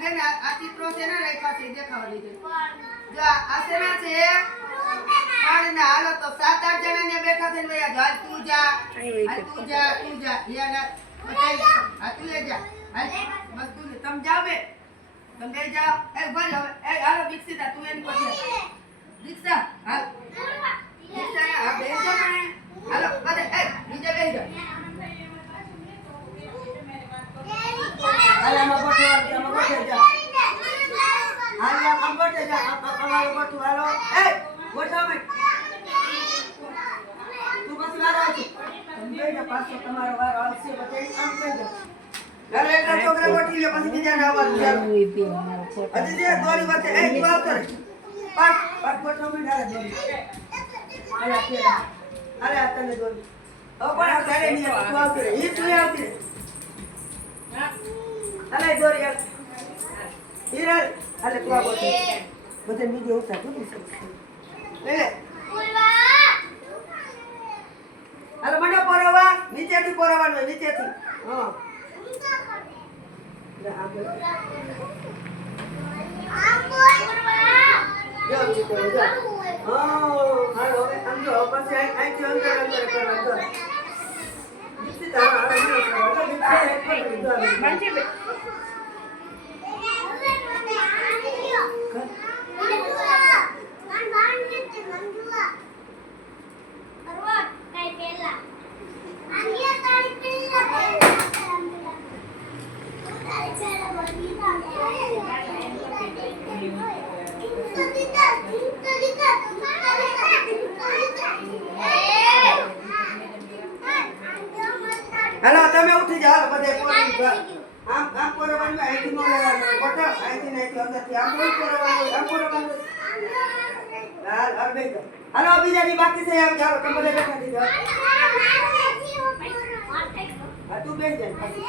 બેન આ ચિત્રો છે ને રેખા છે દેખાવા દીધે જો આ શેના છે પણ હાલો તો 7-8 જણા ને બેઠા થઈને વયા હાલ તું જા યાર આ તું લે જા હાલ બસ તું તમ જાવ બે તમ બે જાવ એ ભલ હવે એ હાલો દીક્ષિતા તું એની પાસે દીક્ષા હાલ દીક્ષા આ બેસો ને હાલો બધે એ નીચે બેસી જા હાલ આમાં બોટે જા હાલ આમાં બોટે જા અમારો બોટુ હાલો એ બોટો મે તું પછી વારો આવશે તમે બેજા પાછો તમારો વારો આવશે બધે કામ કરી દે ઘરે એકલા છોકરા બોટી લે પછી બીજાને આવવાનું ચાલો હજી જે દોરી વચ્ચે એક તું કર પાક બોટો મે ડાલે દોરી અરે આ તને દોરી હવે પણ આ ઘરે નહીં તું આવતી રે ઈ તું આવતી રે અલે દોરી યાર હીરા અલે તું આ બોટો બધે બીજે ઉતા તું લે હાલો મંડો પોરવા નીચેથી પોરવાનું નીચેથી હા લે આ બોલ જો ચિત્રો જો હાલો હવે સમજો પછી આઈથી અંદર કરવા દો નીચે આ નીચે હાલો તમે ઉઠી જાઓ બધે આમ પોરવાનું આઈથી નો લેવાનું બોટો આઈથી નાઈથી અંદરથી આમ પોરવાનું હાલ બેઠો હાલો બીજાની બાકી છે આમ જાઓ તમે બધે બેઠા થઈ જાઓ આ તું બેઠ જા પછી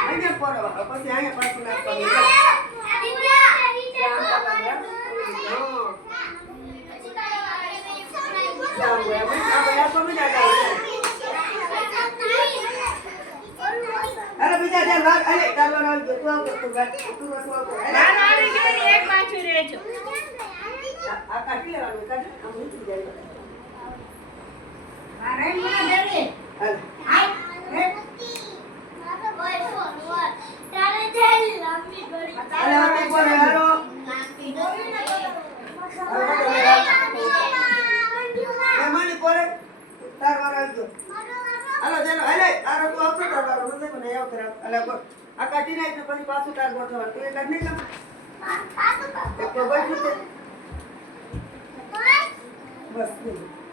અહીંયા પોરવા પછી અહીંયા પાછું નાખવાનું અરે બીજા જે ભાગ અરે ચાલવાનો આવે તું આવ તું ના આવી ગયો એક પાછું રહેજો આ કાઢી લેવાનું કાઢી આમ નીચે જાય આ રે મને દેલે હાલ હાલ રે મારો બોય ફોન તારે જેલ લાંબી ગોળી અરે આ બોલે હાલો એ માની પોરે તાર વાળો આવી ગયો હાલો ચાલો હાલે તારો તું આવતો તારો મને મને આવ કરા અલે આ કાઢી નાખ ને પછી પાછું તાર ગોઠવા તું એ કાઢ નહીં કામ તો બસ